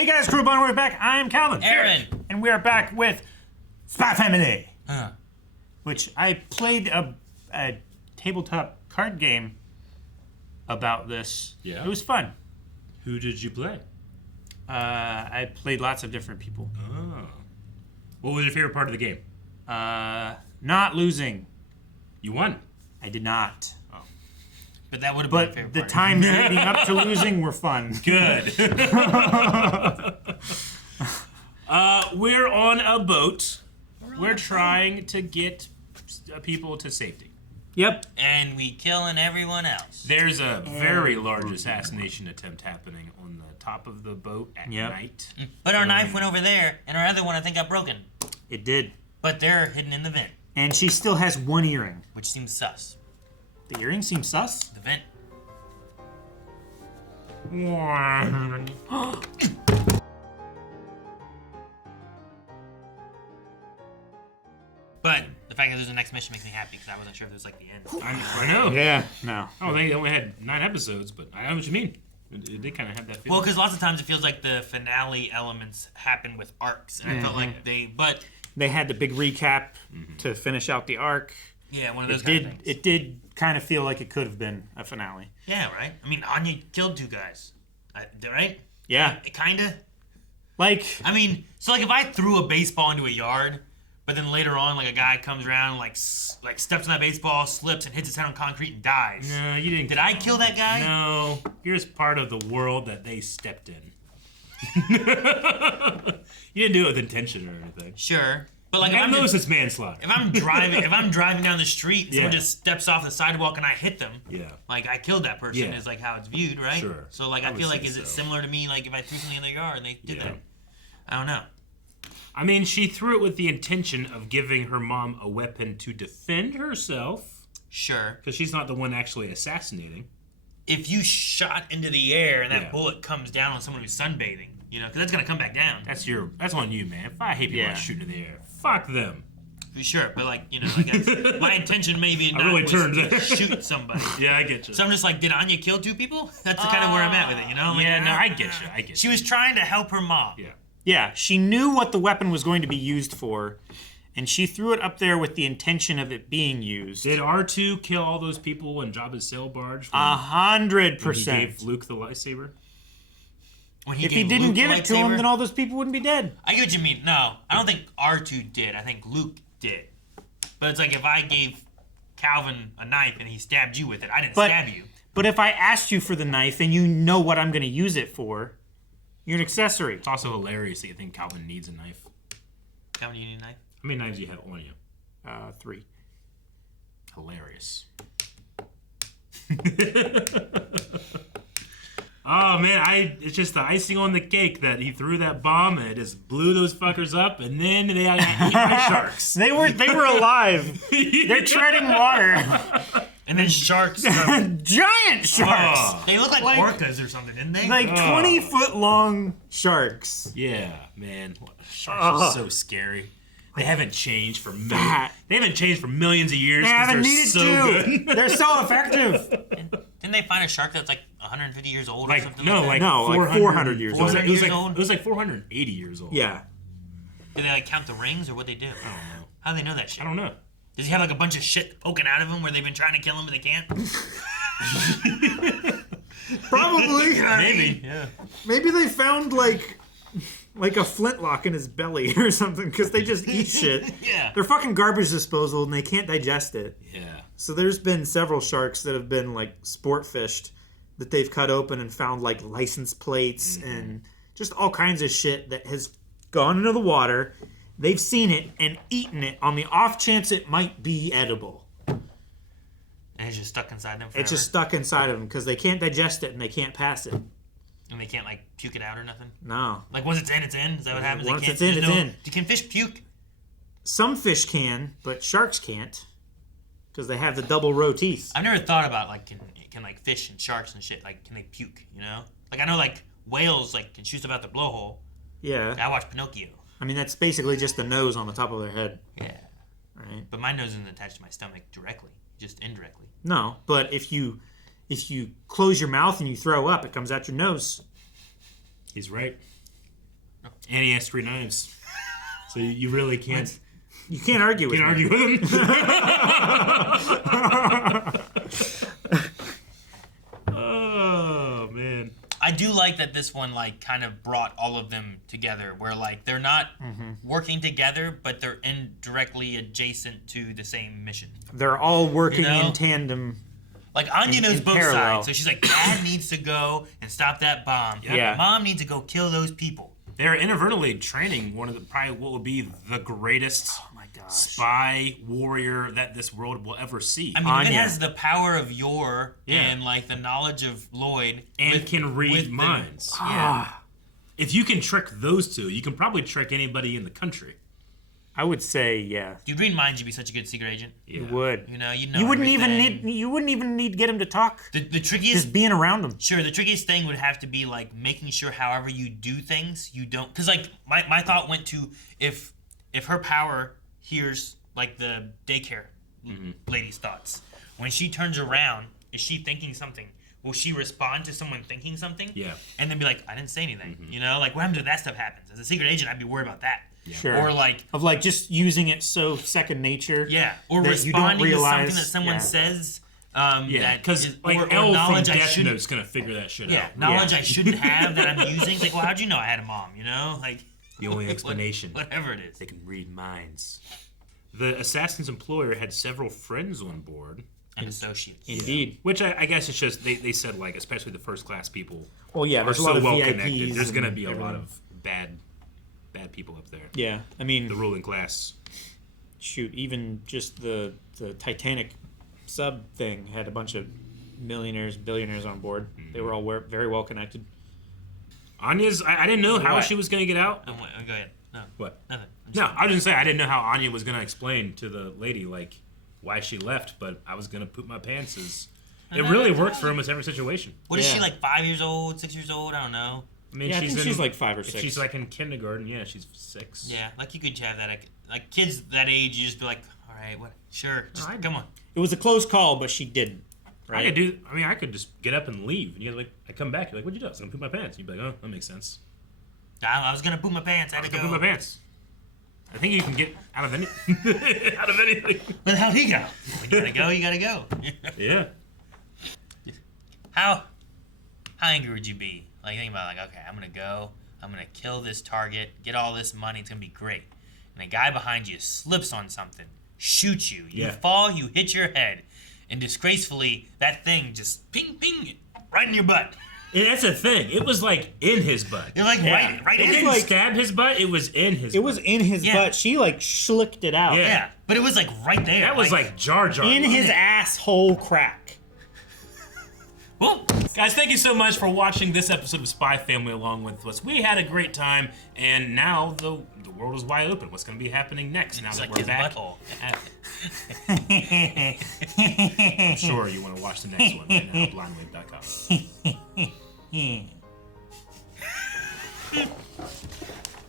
Hey guys, Crew Bond, we're back. I'm Calvin. Aaron. And we are back with Spy Anya, Huh. which I played a tabletop card game about this. Yeah. It was fun. Who did you play? I played lots of different people. Oh. What was your favorite part of the game? Not losing. You won. I did not. But that would have been my But favorite the part. times leading up to losing were fun. Good. We're on a boat. We're trying to get people to safety. Yep. And we killing everyone else. There's a very large assassination attempt happening on the top of the boat at night. But our knife went over there, and our other one I think got broken. It did. But they're hidden in the vent, And she still has one earring. which seems sus. The earring seems sus. The vent. But the fact that there's a next mission makes me happy because I wasn't sure if it was like the end. I know. Yeah. No. Oh, they only had 9 episodes, but I know what you mean. It did kind of have that feeling. Well, because lots of times it feels like the finale elements happen with arcs, and I felt like They had the big recap to finish out the arc. Yeah, one of those It kind did. of things. It did kind of feel like it could have been a finale. Yeah, right? I mean, Anya killed 2 guys. Right? Yeah. Kinda. Like. I mean, so like if I threw a baseball into a yard, but then later on, like a guy comes around, like steps on that baseball, slips, and hits his head on concrete and dies. No, you didn't. Did I kill that guy? No. You're just part of the world that they stepped in. You didn't do it with intention or anything. Sure, but like I if know I'm it's manslaughter. if I'm driving down the street, and someone Yeah. just steps off the sidewalk and I hit them. Yeah. Like I killed that person Yeah. is like how it's viewed, right? Sure. So like I I feel would like say is it so. similar to me like if I threw something in their yard and they did Yeah. that? I don't know. I mean, she threw it with the intention of giving her mom a weapon to defend herself, Sure. because she's not the one actually assassinating. If you shot into the air and that Yeah. bullet comes down on someone who's sunbathing, you know, because that's gonna come back down. That's on you, man. If I hate people that shoot in the air, fuck them. Sure, but like, you know, I guess my intention maybe not really was turned to there. shoot somebody. Yeah, I get you. So I'm just like, did Anya kill 2 people? That's kind of where I'm at with it, you know? Like, Yeah, no, I get you. She was trying to help her mom. Yeah. Yeah. She knew what the weapon was going to be used for, and she threw it up there with the intention of it being used. Did R2 kill all those people and drop his sail barge? When 100%. he gave Luke the lightsaber? When If he gave didn't Luke give the it to him, lightsaber? then all those people wouldn't be dead. I get what you mean. No, I don't think R2 did. I think Luke did. But it's like if I gave Calvin a knife and he stabbed you with it, I didn't stab you. But if I asked you for the knife and you know what I'm going to use it for, you're an accessory. It's also hilarious that you think Calvin needs a knife. Calvin, you need a knife? How many knives do you have on you? 3. Hilarious. Oh man, it's just the icing on the cake that he threw that bomb and it just blew those fuckers up, and then they got eaten by sharks. They were alive. They're treading water. And then sharks. Come. Giant sharks. Oh, They look like orcas or something, didn't they? Like 20-foot long sharks. yeah, man, sharks are so scary. They haven't changed for millions of years. They 'cause haven't they're needed so to. good. They're so effective. Didn't they find a shark that's like 150 years old or Like something no, like like that? No, like 400 years It was old. like, it was 400 years like old? it was like 480 years old. Yeah. Do they like count the rings or what they do? I don't know. How do they know that shit? I don't know. Does he have like a bunch of shit poking out of him where they've been trying to kill him but they can't? Probably. Maybe. Yeah. Maybe they found like a flintlock in his belly or something because they just eat shit. Yeah. They're fucking garbage disposal and they can't digest it. Yeah. So there's been several sharks that have been like sport fished that they've cut open and found like license plates and just all kinds of shit that has gone into the water. They've seen it and eaten it on the off chance it might be edible. And it's just stuck inside them forever? It's just stuck inside of them because they can't digest it and they can't pass it. And they can't like puke it out or nothing? No. Like once it's in, it's in? Is that what happens? Once They can't, it's in, there's it's in. Can fish puke? Some fish can, but sharks can't because they have the double row teeth. I've never thought about like can like fish and sharks and shit, like can they puke, you know? Like I know like whales like can shoot stuff out their blowhole. Yeah. I watched Pinocchio. I mean, that's basically just the nose on the top of their head, Yeah. right? But my nose isn't attached to my stomach directly, just indirectly. No, but if you close your mouth and you throw up, it comes out your nose. He's right. And he has 3 knives. So you really can't. You can't argue with Can't me. argue with him. Oh man. I do like that this one like kind of brought all of them together, where like they're not working together, but they're indirectly adjacent to the same mission. They're all working You know? in tandem. Like Anya knows in both parallel. sides, so she's like, Dad needs to go and stop that bomb. Yeah. Mom needs to go kill those people. They're inadvertently training one of the probably what would be the greatest Oh my gosh. spy warrior that this world will ever see. I mean, if it Anya. has the power of Yor Yeah. and like the knowledge of Lloyd and can read with the- minds. Yeah. If you can trick those two, you can probably trick anybody in the country. I would say, yeah. Dude, read minds, you'd be such a good secret agent. Yeah. You would. You know, You wouldn't even everything. need. You wouldn't even need to get him to talk. The trickiest. Just being around him. Sure, the trickiest thing would have to be like making sure however you do things, you don't. Because like my thought went to if her power hears like the daycare lady's thoughts, when she turns around, is she thinking something? Will she respond to someone thinking something? Yeah. And then be like, I didn't say anything. You know, like what happens if that stuff happens? As a secret agent, I'd be worried about that. Sure. Or like, Of like just using it so second nature. yeah, or that you don't responding to something realize- that someone yeah. says. Yeah, that because is- like or L from knowledge I Death shouldn't. Note's gonna figure that shit Yeah, out. knowledge Yeah. I shouldn't have that I'm using. It's like, well, how'd you know I had a mom? You know, like The only explanation. whatever it is. They can read minds. The assassin's employer had several friends on board, And associates. Indeed. which I guess it's just they said like especially the first class people Well, yeah. are There's a so lot of well VIPs. connected. There's gonna and be a lot everything. of bad people up there. Yeah. I The mean, ruling class. shoot. Even just the Titanic sub thing had a bunch of millionaires, billionaires on board. They were all very well connected. Anya's I didn't know how What? she was gonna get out. Oh, wait, go ahead. No, What? nothing. I'm No, just- I was just saying I didn't know how Anya was gonna explain to the lady like why she left, but I was gonna poop my pants. It really works for almost every situation. What is she Yeah. like? 5 years old, 6 years old? I don't know. I mean, Yeah, I think in, she's like 5 or if 6. she's like in kindergarten. Yeah, she's 6. Yeah, like you could have that. Like kids that age, you just be like, all right, what? Sure, just come on. It was a close call, but she didn't. I Right? could do. I mean, I could just get up and leave, and you guys like, I come back. You're like, what'd you do? I was gonna poop my pants. You'd be like, oh, that makes sense. I was gonna poop my pants. I I had was to gonna go. poop my pants. I think you can get out of any out of anything. But how'd he go? When you gotta go, you gotta go. Yeah. How angry would you be? Like think about like, okay, I'm gonna go, I'm gonna kill this target, get all this money, it's gonna be great. And the guy behind you slips on something, shoots you, you Yeah. fall, you hit your head, and disgracefully that thing just ping ping right in your butt. And that's the thing. It was like in his butt. You're like Yeah. right It in. didn't like- stab his butt. It was in his. It was in his Yeah. butt. She like schlicked it out. Yeah. Yeah, but it was like right there. That was like Jar Jar. In line. his asshole crack. Well, Guys, thank you so much for watching this episode of Spy Family along with us. We had a great time, and now the world is wide open. What's going to be happening next? Now it's that like we're his back. butthole. I'm sure you want to watch the next one right now. Blindwave.com.